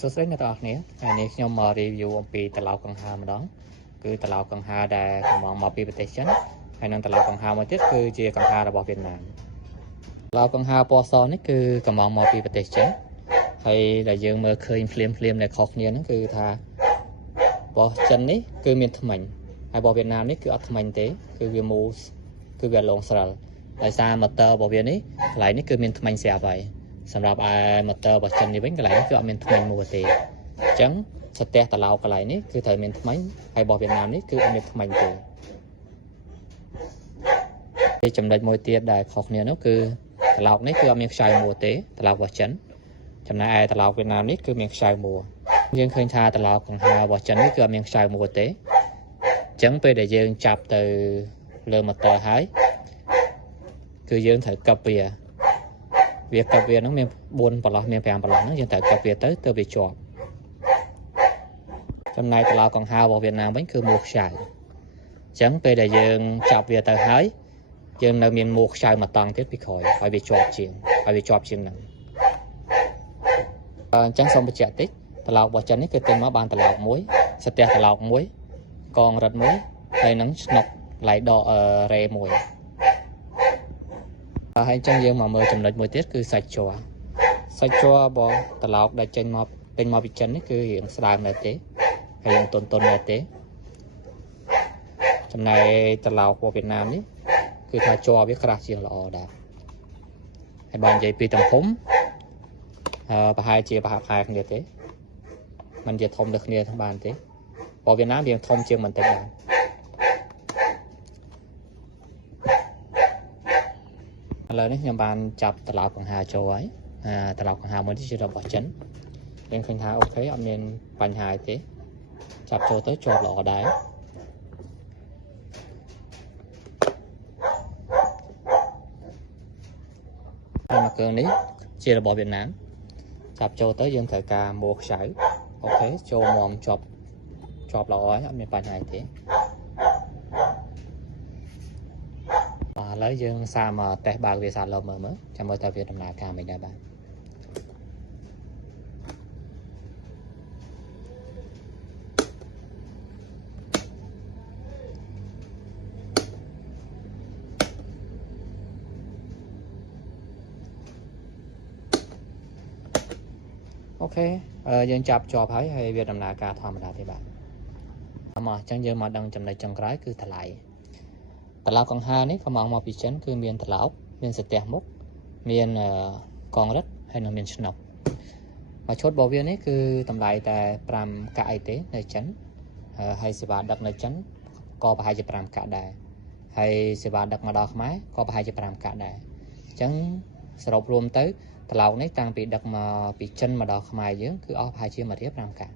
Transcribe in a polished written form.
សួស្តីអ្នកទាំងអស់គ្នាថ្ងៃនេះខ្ញុំមក review អំពីត្រឡោកកង្ហារម្ដងគឺត្រឡោកកង្ហារដែលកំងមកពីប្រទេសចិនហើយនឹងត្រឡោកកង្ហារមួយទៀតគឺជាកង្ហាររបស់វៀតណាមត្រឡោកកង្ហារពណ៌សនេះគឺកំងមកពីប្រទេសចិនហើយដែលយើងមើលឃើញភ្លាមដែលខុសគ្នាហ្នឹងគឺថារបស់ចិននេះគឺមានថ្មិញហើយរបស់វៀតណាមនេះគឺអត់ថ្មិញទេគឺវាមូសគឺវាឡងស្រាល់ដោយសារ motor របស់វានេះកន្លែងនេះគឺមានថ្មិញស្រាប់ហើយសម្រាប់ឯ motor របស់ចិននេះវិញកន្លែងនេះគឺអត់មានថ្មិញមួយទេអញ្ចឹងស្ទះត្រឡោកកន្លែងនេះគឺត្រូវមានថ្មិញហើយរបស់វៀតណាមនេះគឺអត់មានថ្មិញទេចំណុចមួយទៀតដែលខុសគ្នានោះគឺត្រឡោកនេះគឺអត់មានខ្សែមួទេត្រឡោករបស់ចិនចំណែកឯត្រឡោកវៀតណាមនេះគឺមានខ្សែមួយើងឃើញថាត្រឡោកកង្ហាររបស់ចិននេះគឺអត់មានខ្សែមួទេអញ្ចឹងពេលដែលយើងចាប់ទៅលើ motor ហើយគឺយើងត្រូវកឹបវាកឹបវាហ្នឹងមាន4ប្រឡោះមាន5ប្រឡោះហ្នឹងយើងត្រូវកឹបវាទៅវាជាប់ចំណែកត្រឡោកកង្ហាររបស់វៀតណាមវិញគឺមួខ្សែអញ្ចឹងពេលដែលយើងចាប់វាទៅហើយយើងនៅមានមួខ្សែមួយតង់ទៀតពីក្រោយឲ្យវាជាប់ជាងហ្នឹងអញ្ចឹងសូមបញ្ជាក់តិចត្រឡោករបស់ចិននេះគឺទិញមកបានត្រឡោកមួយស្ទះត្រឡោកមួយកងរឹតមួយហើយនឹងឆ្នុកឡៃដករ៉េមួយហើយអញ្ចឹងយើងមកមើលចំណុចមួយទៀតគឺសាច់ជ័ររបស់ត្រឡោកដែលចេញមកពីចិននេះគឺរៀងស្ដើងមែនទេហើយរៀងទន់មែនទេចំណែកត្រឡោករបស់វៀតណាមនេះគឺថាជ័រវាក្រាស់ជាងល្អដែរហើយបើនិយាយពីទំហំប្រហែលជាប្រហាក់ប្រហែលគ្នាទេมันជាធំដូចគ្នាទាំងបានទេរបស់វៀតណាមរៀងធំជាងបន្តិចដែរឥឡូវនេះខ្ញុំបានចាប់ត្រឡោកកង្ហារចូលហើយត្រឡោកកង្ហារមួយនេះជារបស់ចិនយើងឃើញថាអូខេអត់មានបញ្ហាទេចាប់ចូលទៅជាប់ល្អដែរហើយមកគ្រឿងនេះជារបស់វៀតណាមចាប់ចូលទៅយើងត្រូវការមួខ្សៅអូខេចូលមុំជាប់ល្អហើយអត់មានបញ្ហាទេឥឡូវយើងសាមកតេស្តបើកវាសាឡូមើលចាំមើលតើវាដំណើរការមិនដែរបាទអូខេយើងចាប់ជាប់ហើយវាដំណើរការធម្មតាទេបាទមកអញ្ចឹងយើងមកដឹងចំណុចចុងក្រោយគឺតម្លៃត្រឡោកកង្ហារនេះកំងមកពីចិនគឺមានត្រឡោកមានស្ទះមុខមានកងរឹតហើយនិងមានឆ្នុកមកឈុតរបស់វានេះគឺតម្លៃតែ5កាក់អីទេនៅចិនហើយសេវាដឹកនៅចិនក៏ប្រហែលជា5កាក់ដែរហើយសេវាដឹកមកដល់ខ្មែរក៏ប្រហែលជា5កាក់ដែរអញ្ចឹងសរុបរួមទៅត្រឡោកនេះតាំងពីដឹកមកពីចិនមកដល់ខ្មែរយើងគឺអស់ប្រហែលជា1រៀល5កាក់